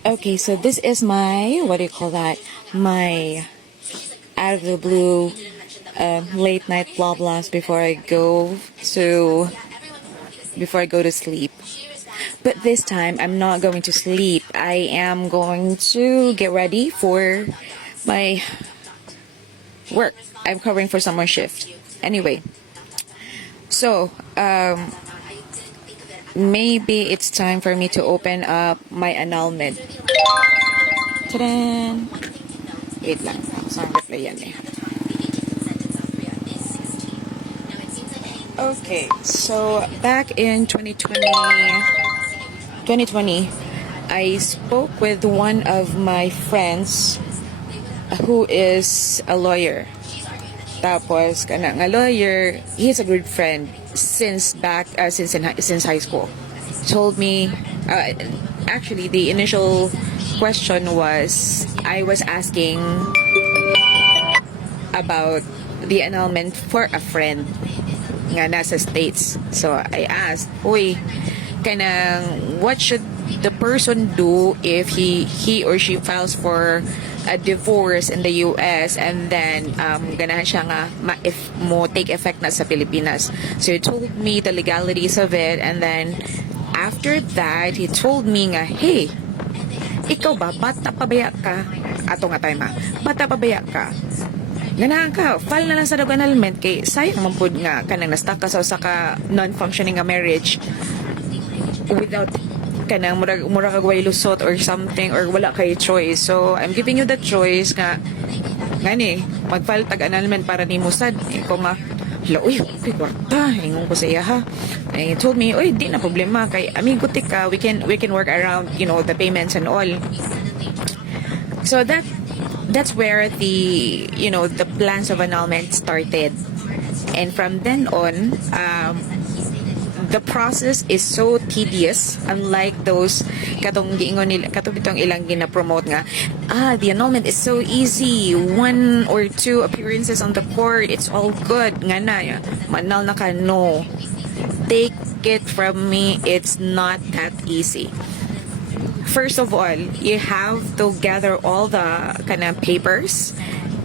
Okay, so this is my, what do you call that? My out of the blue late night blah blahs before I go to sleep. But this time I'm not going to sleep. I am going to get ready for my work. I'm covering for someone's shift. Anyway, so maybe it's time for me to open up my annulment. Ta-da! Wait lang. Saan reply yan eh? Okay, so back in 2020, I spoke with one of my friends who is a lawyer. Tapos kana nga lawyer, he's a good friend since high school. Told me actually the initial question was I was asking about the annulment for a friend nga nasa States. So I asked, uy, kanang what should the person do if he or she files for a divorce in the US and then ganahan siya nga if mo take effect na sa Pilipinas. So he told me the legalities of it, and then after that he told me nga, hey, ikaw ba bata pabaya ka? Ato nga tayo bata pabaya ka? Ganahan ka, file na lang sa annulment kay sayang mampud nga kanang na-stuck ka sa ka non-functioning nga marriage without kanang mura kagway lusot or something, or wala kay choice. So I'm giving you the choice nga ngani mag-file tag annulment para nimo sad. Ko nga uy, okay, kwarta ingon ko sa iya ha. And he told me, uy, di na problema kay amigo tika, we can work around, you know, the payments and all. So that's where the plans of annulment started, and from then on the process is so tedious, unlike those katong bitong ilang gina-promote nga the annulment is so easy, 1 or 2 appearances on the court, it's all good nga na manal na ka. No, take it from me, it's not that easy. First of all, you have to gather all the kind of papers,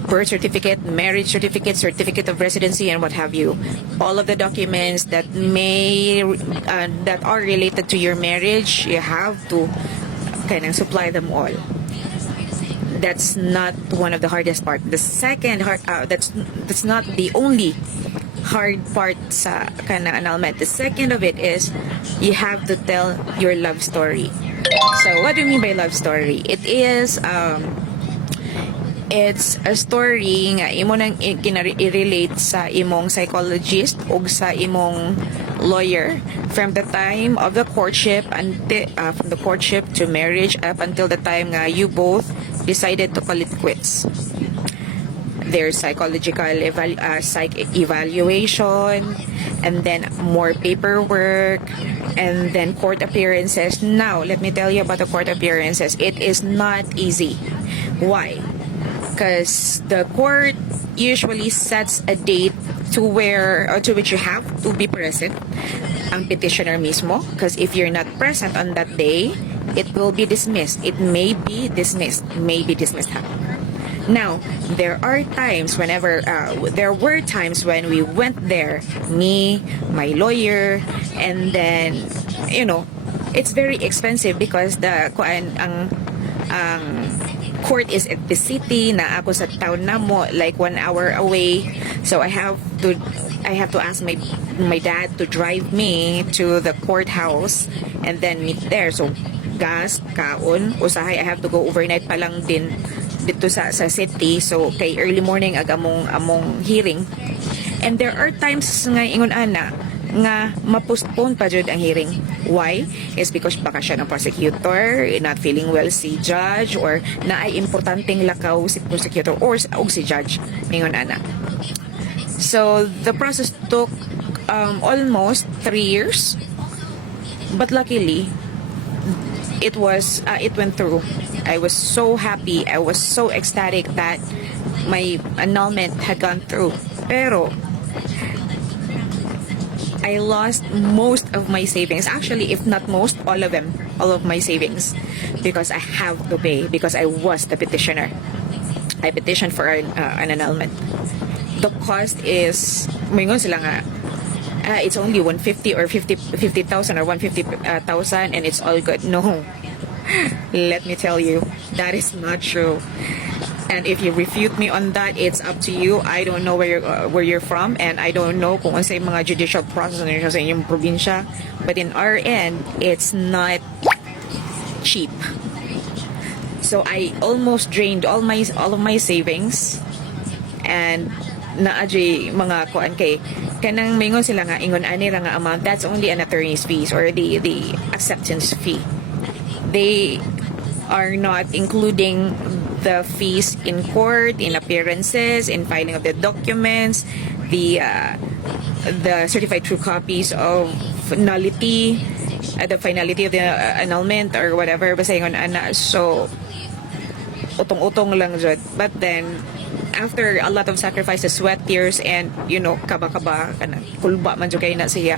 birth certificate, marriage certificate, certificate of residency, and what have you. All of the documents that that are related to your marriage, you have to kind of supply them all. That's not one of the hardest part. The second that's not the only hard part sa kind of annulment. The second of it is you have to tell your love story. So what do you mean by love story? It is it's a story nga imo nang i-relate sa imong psychologist o sa imong lawyer from the time of the courtship until from the courtship to marriage up until the time nga you both decided to call it quits. There's psychological evaluation, and then more paperwork, and then court appearances. Now, let me tell you about the court appearances. It is not easy. Why? Because the court usually sets a date to which you have to be present, ang petitioner mismo. Because if you're not present on that day, it will be dismissed. It may be dismissed. Now, there were times when we went there, me, my lawyer, and then, it's very expensive because ang court is at the city, na ako sa town na mo, like 1 hour away. So I have to ask my dad to drive me to the courthouse and then meet there. So gas, kaon, usahay, I have to go overnight pa lang din dito sa city. So kay early morning among hearing, and there are times nga ingon ana nga ma-postpone pa jud ang hearing. Why? Is because baka siya ng prosecutor not feeling well si judge, or naay importanteng lakaw si prosecutor or si judge ingon ana. So the process took almost 3 years, but luckily it went through. I was so happy, I was so ecstatic that my annulment had gone through. Pero I lost most of my savings. Actually, if not most, all of them. all of my savings because I have to pay because I was the petitioner. I petitioned for an annulment. The cost is, mingon sila nga, it's only 150 or 50,000 or 150,000 and it's all good. No. Let me tell you, that is not true. And if you refute me on that, it's up to you. I don't know where you're from, and I don't know kung ano sa mga judicial process na sa inyong probinsya. But in our end, it's not cheap. So I almost drained all of my savings, and naadjay mga kuan kay kanang mingon sila nga ingon ani ra nga amount. That's only an attorney's fees or the acceptance fee. They are not including the fees in court, in appearances, in filing of the documents, the certified true copies of nullity, the finality of the annulment or whatever basta ingon ana. So utong-utong lang jud. But then after a lot of sacrifices, sweat, tears, and kaba-kaba kulba man jud kay na siya,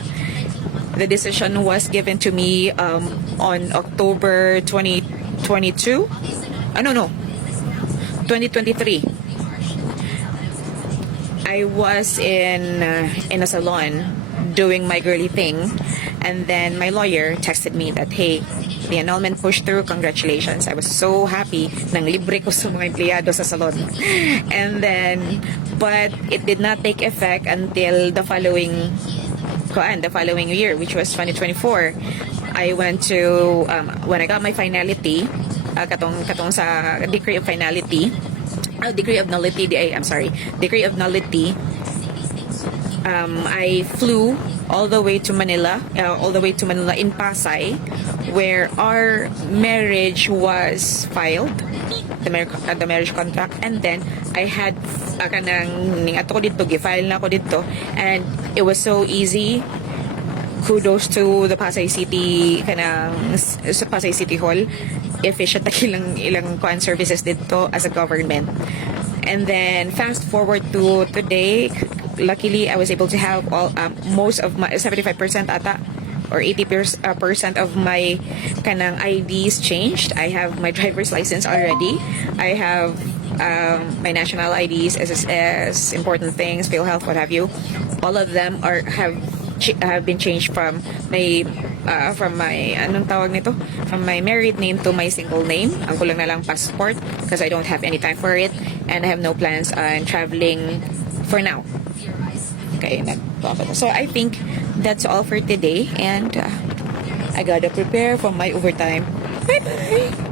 the decision was given to me on October 2022. 2023. I was in a salon doing my girly thing, and then my lawyer texted me that, hey, the annulment pushed through, congratulations. I was so happy, nang libre ko sa mga empleyado sa salon. And then, but it did not take effect until the following year, which was 2024. I went to, when I got my finality, katong sa decree of finality, decree of nullity, decree of nullity, I flew all the way to Manila in Pasay, where our marriage was filed, the marriage contract, and then I had ning ato ko dito, gi-file na ko dito, and it was so easy. Kudos to the Pasay City sa Pasay City Hall, efficient ilang kuan services dito as a government. And then fast forward to today, luckily I was able to have most of my 75% ata or 80% of my kanang IDs changed. I have my driver's license already. I have my national IDs, SSS, important things, PhilHealth, what have you. All of them have been changed from my from my married name to my single name. Ang kulang na lang passport because I don't have any time for it, and I have no plans on traveling for now. Okay, so I think that's all for today, and I gotta prepare for my overtime. Bye bye.